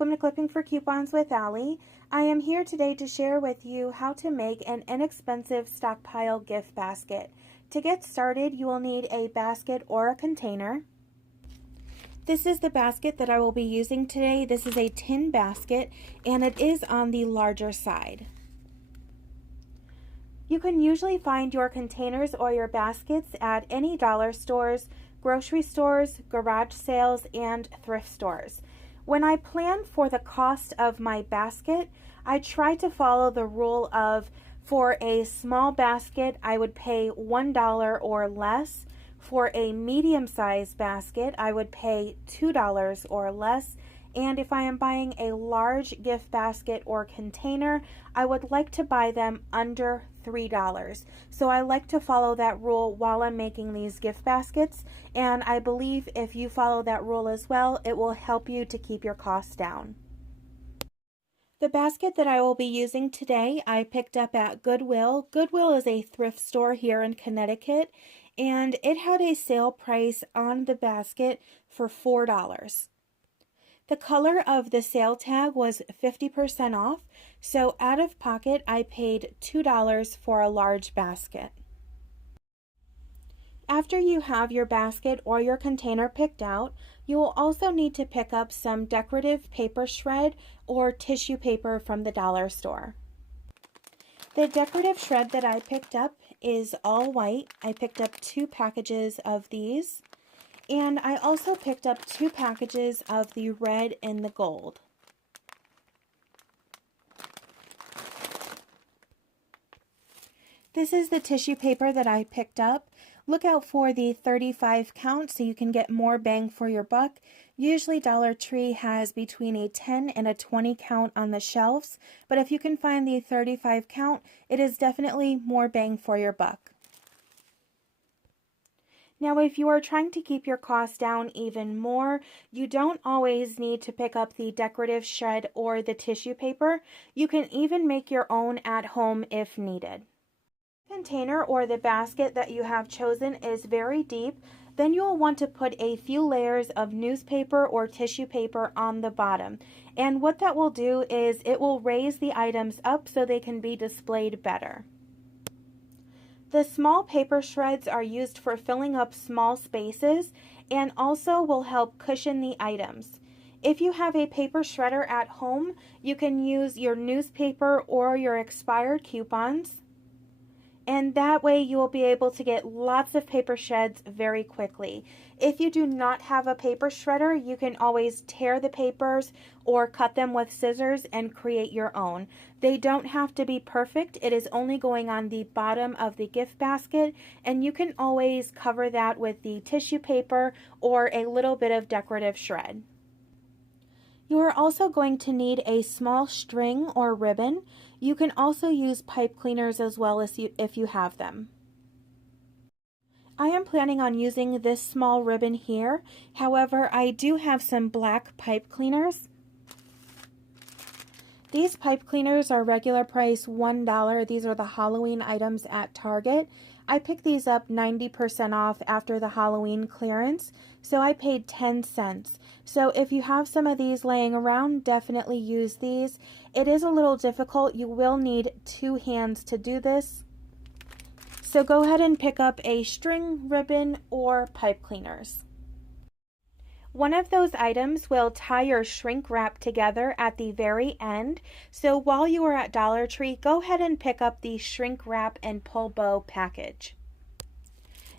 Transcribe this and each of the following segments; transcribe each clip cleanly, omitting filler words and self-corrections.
welcome to Clipping for Coupons with Allie. I am here today to share with you how to make an inexpensive stockpile gift basket. To get started, you will need a basket or a container. This is the basket that I will be using today. This is a tin basket and it is on the larger side. You can usually find your containers or your baskets at any dollar stores, grocery stores, garage sales, and thrift stores. When I plan for the cost of my basket, I try to follow the rule of, for a small basket, I would pay $1 or less. For a medium-sized basket, I would pay $2 or less. And if I am buying a large gift basket or container, I would like to buy them under $3. So I like to follow that rule while I'm making these gift baskets, and I believe if you follow that rule as well, it will help you to keep your costs down. The basket that I will be using today, I picked up at Goodwill. Goodwill is a thrift store here in Connecticut, and it had a sale price on the basket for $4. The color of the sale tag was 50% off, so out of pocket I paid $2 for a large basket. After you have your basket or your container picked out, you will also need to pick up some decorative paper shred or tissue paper from the dollar store. The decorative shred that I picked up is all white. I picked up 2 packages of these. And I also picked up 2 packages of the red and the gold. This is the tissue paper that I picked up. Look out for the 35 count so you can get more bang for your buck. Usually Dollar Tree has between a 10 and a 20 count on the shelves, but if you can find the 35 count, it is definitely more bang for your buck. Now, if you are trying to keep your costs down even more, you don't always need to pick up the decorative shred or the tissue paper. You can even make your own at home if needed. The container or the basket that you have chosen is very deep. Then you will want to put a few layers of newspaper or tissue paper on the bottom. And what that will do is it will raise the items up so they can be displayed better. The small paper shreds are used for filling up small spaces and also will help cushion the items. If you have a paper shredder at home, you can use your newspaper or your expired coupons, and that way you will be able to get lots of paper shreds very quickly. If you do not have a paper shredder, you can always tear the papers or cut them with scissors and create your own. They don't have to be perfect. It is only going on the bottom of the gift basket, and you can always cover that with the tissue paper or a little bit of decorative shred. You are also going to need a small string or ribbon. You can also use pipe cleaners as well as if you have them. I am planning on using this small ribbon here. However, I do have some black pipe cleaners. These pipe cleaners are regular price $1. These are the Halloween items at Target. I picked these up 90% off after the Halloween clearance, so I paid 10 cents. So if you have some of these laying around, definitely use these. It is a little difficult. You will need 2 hands to do this. So go ahead and pick up a string, ribbon, or pipe cleaners. One of those items will tie your shrink wrap together at the very end. So while you are at Dollar Tree, go ahead and pick up the shrink wrap and pull bow package.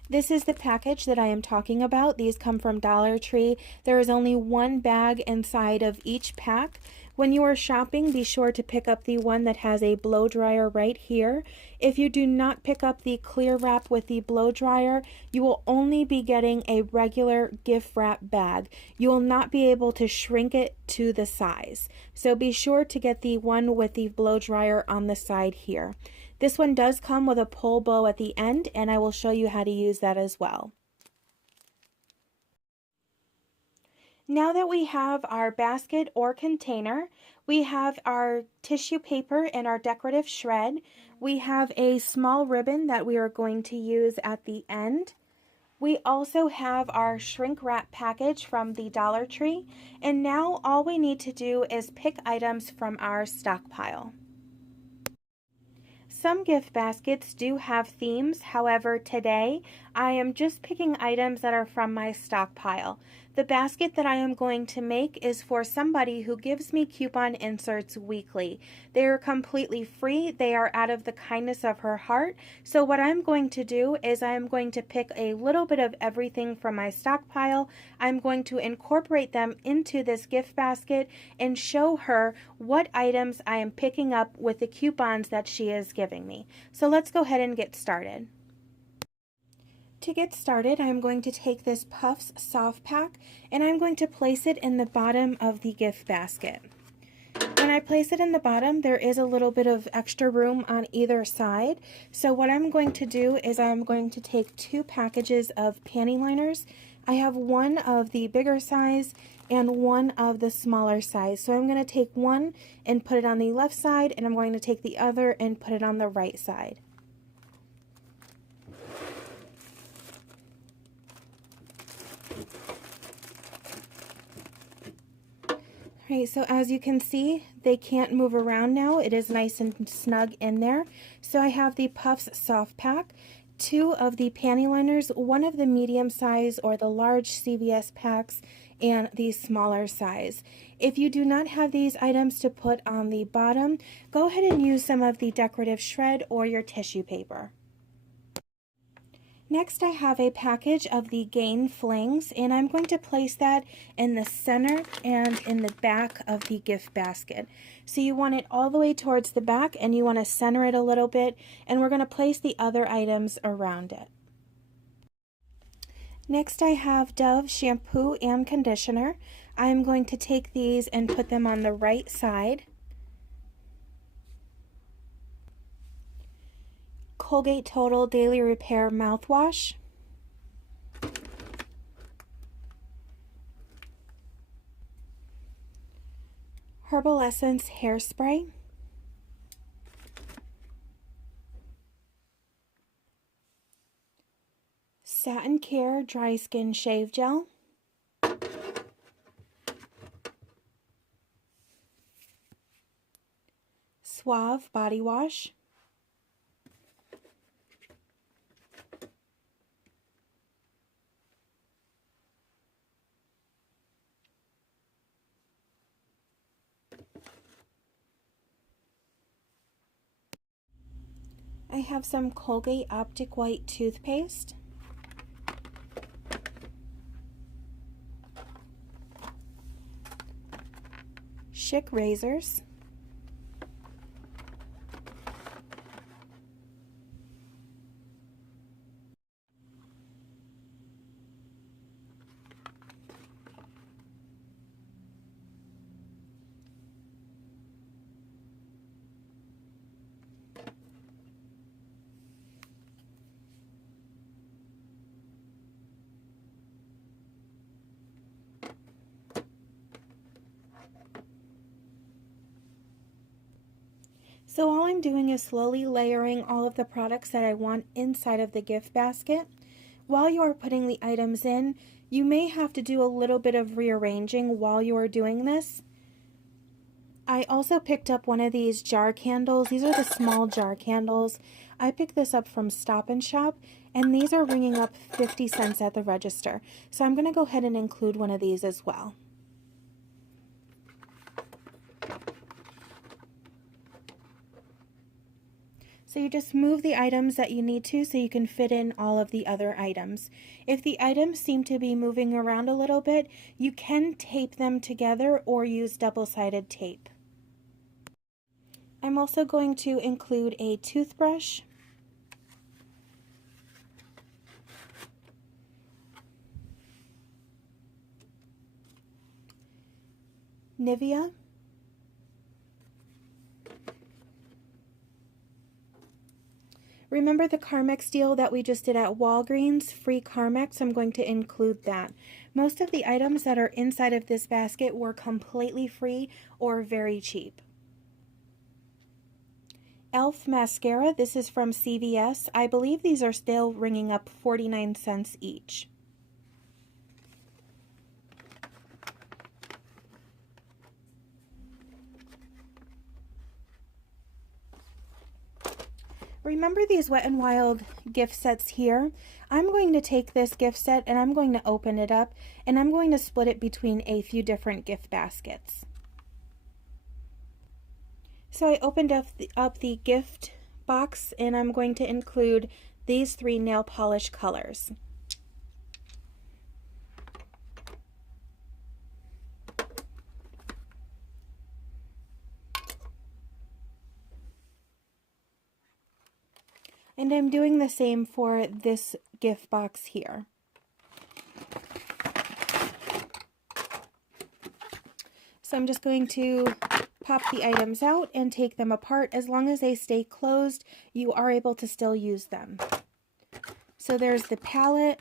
This is the package that I am talking about. These come from Dollar Tree. There is only 1 bag inside of each pack. When you are shopping, be sure to pick up the one that has a blow dryer right here. If you do not pick up the clear wrap with the blow dryer, you will only be getting a regular gift wrap bag. You will not be able to shrink it to the size. So be sure to get the one with the blow dryer on the side here. This one does come with a pull bow at the end, and I will show you how to use that as well. Now that we have our basket or container, we have our tissue paper and our decorative shred. We have a small ribbon that we are going to use at the end. We also have our shrink wrap package from the Dollar Tree, and now all we need to do is pick items from our stockpile. Some gift baskets do have themes, however, today I am just picking items that are from my stockpile. The basket that I am going to make is for somebody who gives me coupon inserts weekly. They are completely free. They are out of the kindness of her heart. So what I'm going to do is I'm going to pick a little bit of everything from my stockpile. I'm going to incorporate them into this gift basket and show her what items I am picking up with the coupons that she is giving me. So let's go ahead and get started. To get started, I'm going to take this Puffs soft pack and I'm going to place it in the bottom of the gift basket. When I place it in the bottom, there is a little bit of extra room on either side. So what I'm going to do is I'm going to take 2 packages of panty liners. I have one of the bigger size and one of the smaller size. So I'm going to take one and put it on the left side, and I'm going to take the other and put it on the right side. Alright, so as you can see, they can't move around now. It is nice and snug in there. So I have the Puffs soft pack, 2 of the panty liners, one of the medium size or the large CVS packs, and the smaller size. If you do not have these items to put on the bottom, go ahead and use some of the decorative shred or your tissue paper. Next, I have a package of the Gain Flings, and I'm going to place that in the center and in the back of the gift basket. So you want it all the way towards the back, and you want to center it a little bit, and we're going to place the other items around it. Next, I have Dove shampoo and conditioner. I'm going to take these and put them on the right side. Colgate Total Daily Repair mouthwash, Herbal Essence hairspray, Satin Care Dry Skin Shave Gel, Suave Body Wash, I have some Colgate Optic White toothpaste, Schick razors, So all I'm doing is slowly layering all of the products that I want inside of the gift basket. While you are putting the items in, you may have to do a little bit of rearranging while you are doing this. I also picked up one of these jar candles. These are the small jar candles. I picked this up from Stop and Shop, and these are ringing up 50 cents at the register. So I'm going to go ahead and include one of these as well. So you just move the items that you need to so you can fit in all of the other items. If the items seem to be moving around a little bit, you can tape them together or use double-sided tape. I'm also going to include a toothbrush, Nivea, remember the Carmex deal that we just did at Walgreens, free Carmex? I'm going to include that. Most of the items that are inside of this basket were completely free or very cheap. e.l.f. mascara. This is from CVS. I believe these are still ringing up 49 cents each. Remember these Wet n Wild gift sets here? I'm going to take this gift set and I'm going to open it up and I'm going to split it between a few different gift baskets. So I opened up the gift box and I'm going to include these 3 nail polish colors. And I'm doing the same for this gift box here. So I'm just going to pop the items out and take them apart. As long as they stay closed, you are able to still use them. So there's the palette,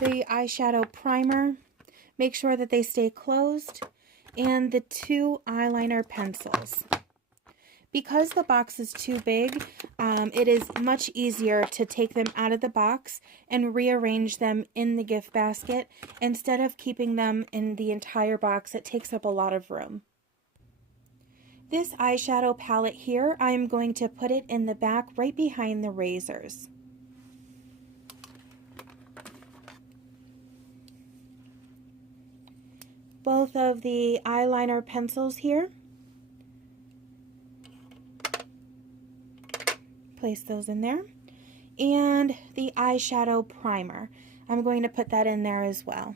the eyeshadow primer, make sure that they stay closed, and the 2 eyeliner pencils. Because the box is too big, it is much easier to take them out of the box and rearrange them in the gift basket instead of keeping them in the entire box. It takes up a lot of room. This eyeshadow palette here, I am going to put it in the back right behind the razors. Both of the eyeliner pencils here, place those in there, and the eyeshadow primer. I'm going to put that in there as well.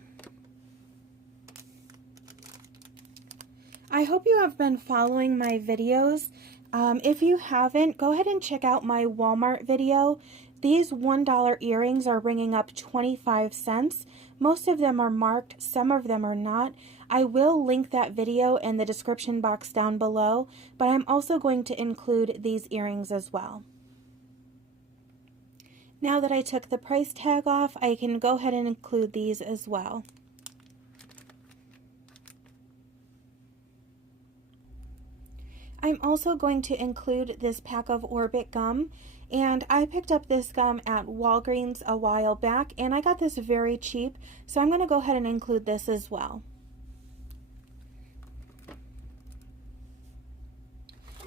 I hope you have been following my videos. If you haven't, go ahead and check out my Walmart video. These $1 earrings are ringing up 25 cents. Most of them are marked, some of them are not. I will link that video in the description box down below, but I'm also going to include these earrings as well. Now that I took the price tag off, I can go ahead and include these as well. I'm also going to include this pack of Orbit gum, and I picked up this gum at Walgreens a while back and I got this very cheap, so I'm going to go ahead and include this as well.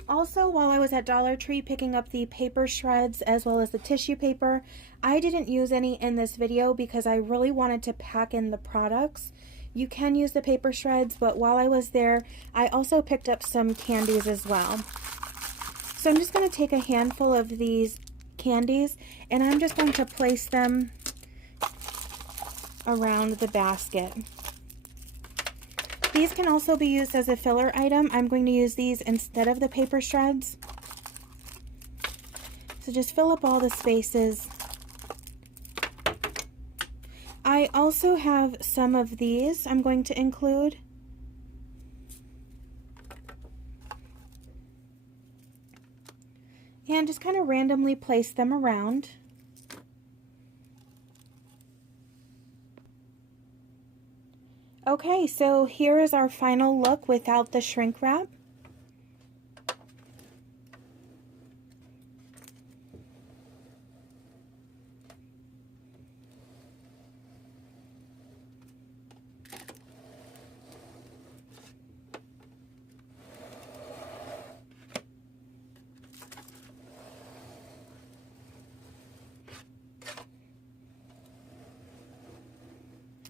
Also, while I was at Dollar Tree picking up the paper shreds as well as the tissue paper, I didn't use any in this video because I really wanted to pack in the products. You can use the paper shreds, but while I was there, I also picked up some candies as well. So I'm just going to take a handful of these candies and I'm just going to place them around the basket. These can also be used as a filler item. I'm going to use these instead of the paper shreds. So just fill up all the spaces. I also have some of these I'm going to include. And just kind of randomly place them around. Okay, so here is our final look without the shrink wrap.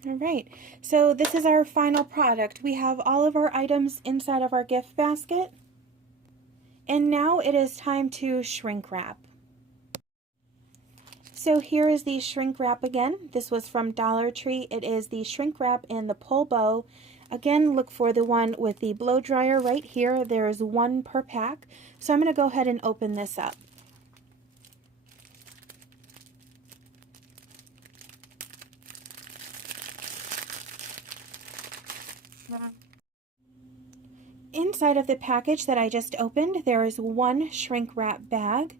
All right, so this is our final product. We have all of our items inside of our gift basket. And now it is time to shrink wrap. So here is the shrink wrap again. This was from Dollar Tree. It is the shrink wrap in the pull bow. Again, look for the one with the blow dryer right here. There is 1 per pack. So I'm going to go ahead and open this up. Inside of the package that I just opened, there is 1 shrink wrap bag.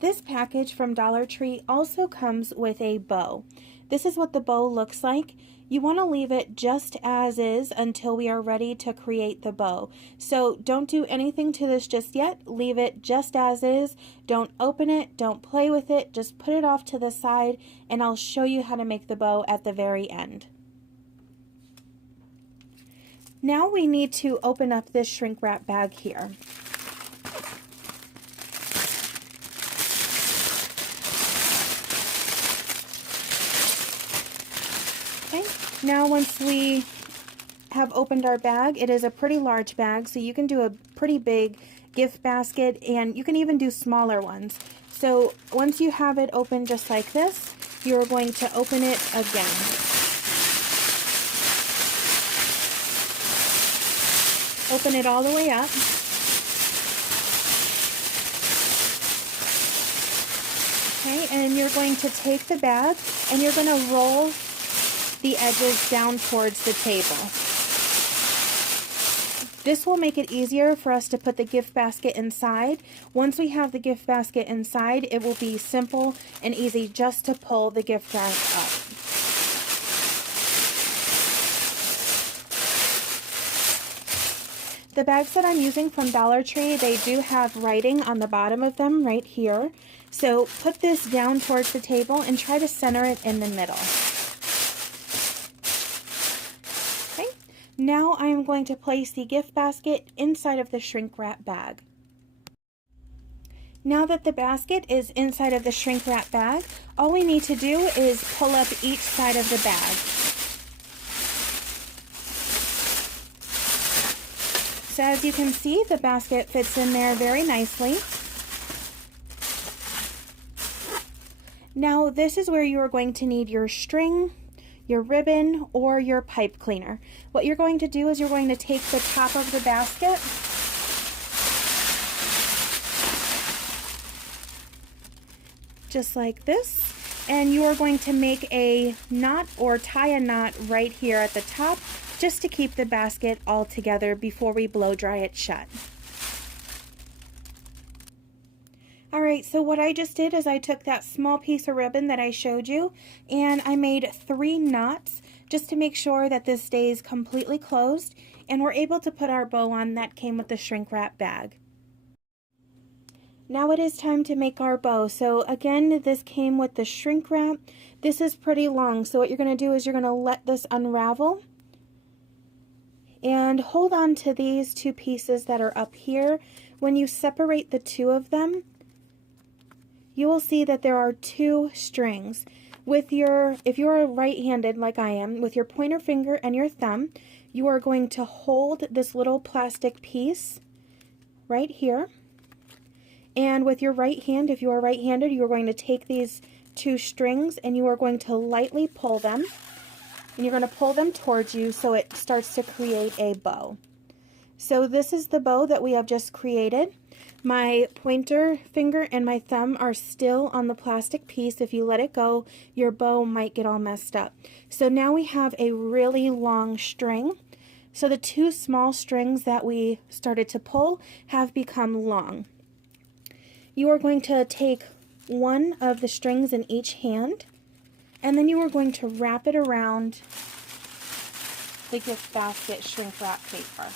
This package from Dollar Tree also comes with a bow. This is what the bow looks like. You want to leave it just as is until we are ready to create the bow. So don't do anything to this just yet. Leave it just as is. Don't open it, don't play with it, just put it off to the side, and I'll show you how to make the bow at the very end. Now we need to open up this shrink wrap bag here. Okay, now once we have opened our bag, it is a pretty large bag, so you can do a pretty big gift basket, and you can even do smaller ones. So once you have it open just like this, you're going to open it again. Open it all the way up. Okay, and you're going to take the bag and you're going to roll the edges down towards the table. This will make it easier for us to put the gift basket inside. Once we have the gift basket inside, it will be simple and easy just to pull the gift bag up. The bags that I'm using from Dollar Tree, they do have writing on the bottom of them right here. So put this down towards the table and try to center it in the middle. Okay, now I am going to place the gift basket inside of the shrink wrap bag. Now that the basket is inside of the shrink wrap bag, all we need to do is pull up each side of the bag. So as you can see, the basket fits in there very nicely. Now this is where you are going to need your string, your ribbon, or your pipe cleaner. What you're going to do is you're going to take the top of the basket just like this, and you are going to make a knot or tie a knot right here at the top just to keep the basket all together before we blow dry it shut. Alright, so what I just did is I took that small piece of ribbon that I showed you and I made 3 knots just to make sure that this stays completely closed and we're able to put our bow on that came with the shrink wrap bag. Now it is time to make our bow. So again, this came with the shrink wrap. This is pretty long, so what you're going to do is you're going to let this unravel and hold on to these 2 pieces that are up here. When you separate the 2 of them, you will see that there are 2 strings. If you're right-handed like I am, with your pointer finger and your thumb, you are going to hold this little plastic piece right here. And with your right hand, if you are right-handed, you are going to take these 2 strings and you are going to lightly pull them. And you're going to pull them towards you so it starts to create a bow. So this is the bow that we have just created. My pointer finger and my thumb are still on the plastic piece. If you let it go, your bow might get all messed up. So now we have a really long string. So the 2 small strings that we started to pull have become long. You are going to take one of the strings in each hand, and then you are going to wrap it around the gift basket shrink wrap paper.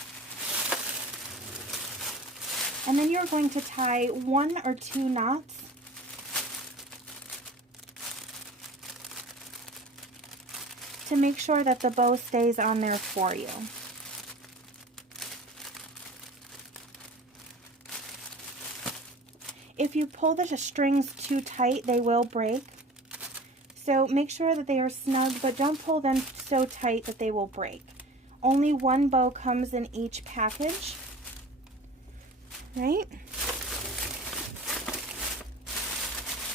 And then you're going to tie 1 or 2 knots to make sure that the bow stays on there for you. If you pull the strings too tight, they will break. So make sure that they are snug, but don't pull them so tight that they will break. Only 1 bow comes in each package, right?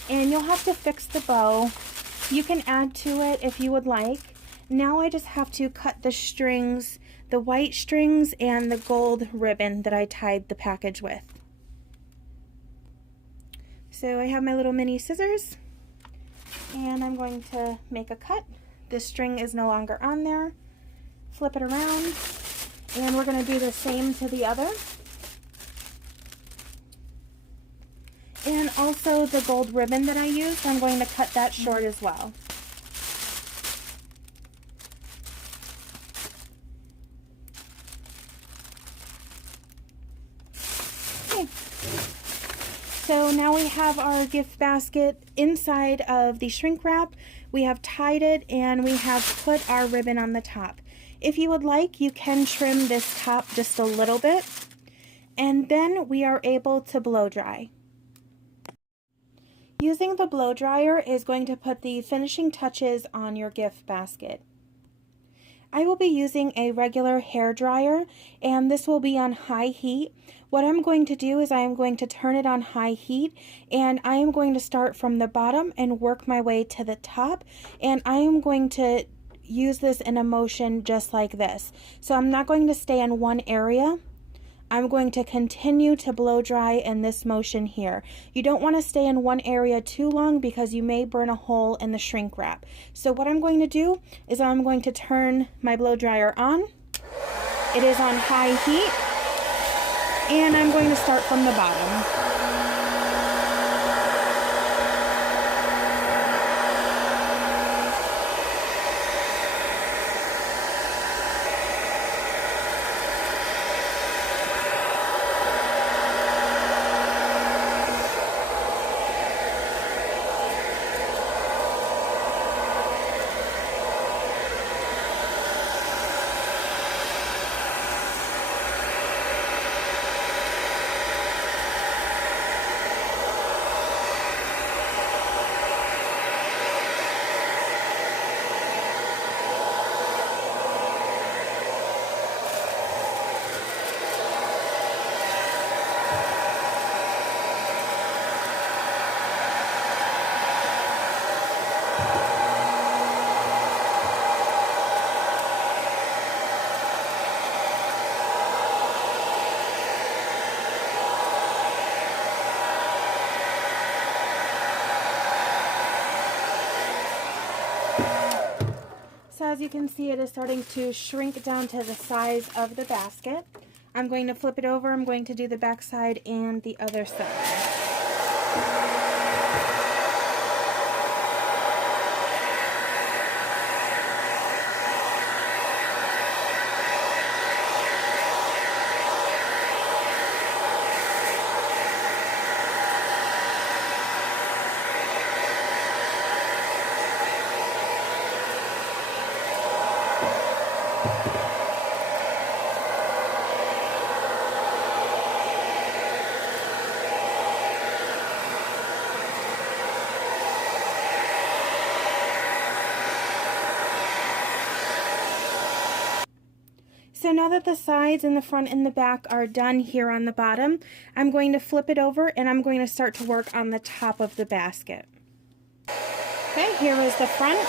And you'll have to fix the bow. You can add to it if you would like. Now I just have to cut the strings, the white strings and the gold ribbon that I tied the package with. So I have my little mini scissors and I'm going to make a cut. This string is no longer on there. Flip it around and we're going to do the same to the other. And also the gold ribbon that I used, I'm going to cut that short as well. Okay. So now we have our gift basket inside of the shrink wrap. We have tied it and we have put our ribbon on the top. If you would like, you can trim this top just a little bit. And then we are able to blow dry. Using the blow dryer is going to put the finishing touches on your gift basket. I will be using a regular hair dryer, and this will be on high heat. What I'm going to do is I am going to turn it on high heat, and I am going to start from the bottom and work my way to the top, and I am going to use this in a motion just like this. So I'm not going to stay in one area. I'm going to continue to blow dry in this motion here. You don't want to stay in one area too long because you may burn a hole in the shrink wrap. So what I'm going to do is I'm going to turn my blow dryer on. It is on high heat, and I'm going to start from the bottom. So as you can see, it is starting to shrink down to the size of the basket. I'm going to flip it over. I'm going to do the back side and the other side. So now that the sides and the front and the back are done here on the bottom, I'm going to flip it over and I'm going to start to work on the top of the basket. Okay, here is the front.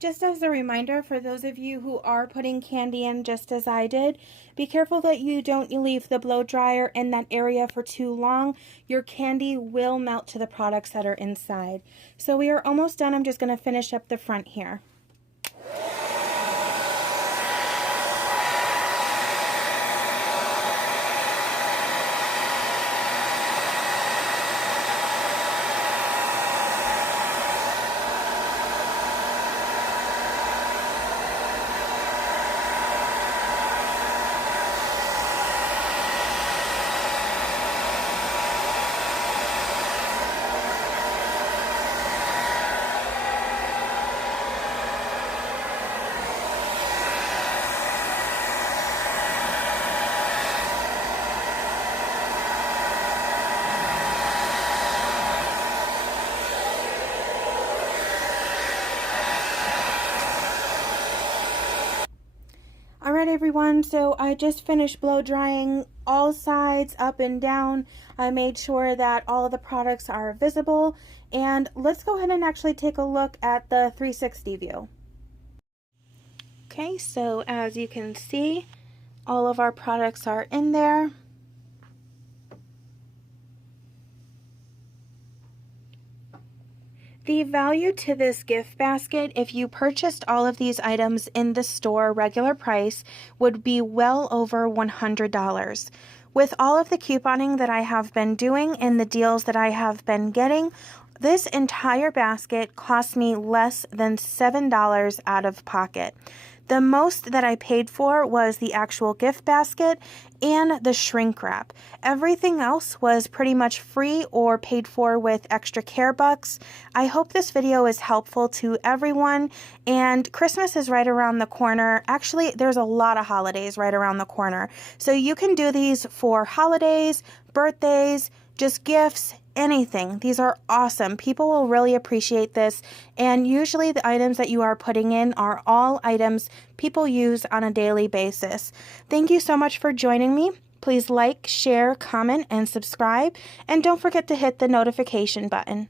Just as a reminder, for those of you who are putting candy in just as I did, be careful that you don't leave the blow dryer in that area for too long. Your candy will melt to the products that are inside. So we are almost done. I'm just going to finish up the front here. everyone, so I just finished blow drying all sides up and down. I made sure that all of the products are visible, and let's go ahead and actually take a look at the 360 view. Okay, so as you can see, all of our products are in there. The value to this gift basket, if you purchased all of these items in the store regular price, would be well over $100. With all of the couponing that I have been doing and the deals that I have been getting, this entire basket cost me less than $7 out of pocket. The most that I paid for was the actual gift basket and the shrink wrap. Everything else was pretty much free or paid for with extra care bucks. I hope this video is helpful to everyone, and Christmas is right around the corner. Actually, there's a lot of holidays right around the corner. So you can do these for holidays, birthdays, just gifts, anything. These are awesome. People will really appreciate this, and usually the items that you are putting in are all items people use on a daily basis. Thank you so much for joining me. Please like, share, comment, and subscribe, and don't forget to hit the notification button.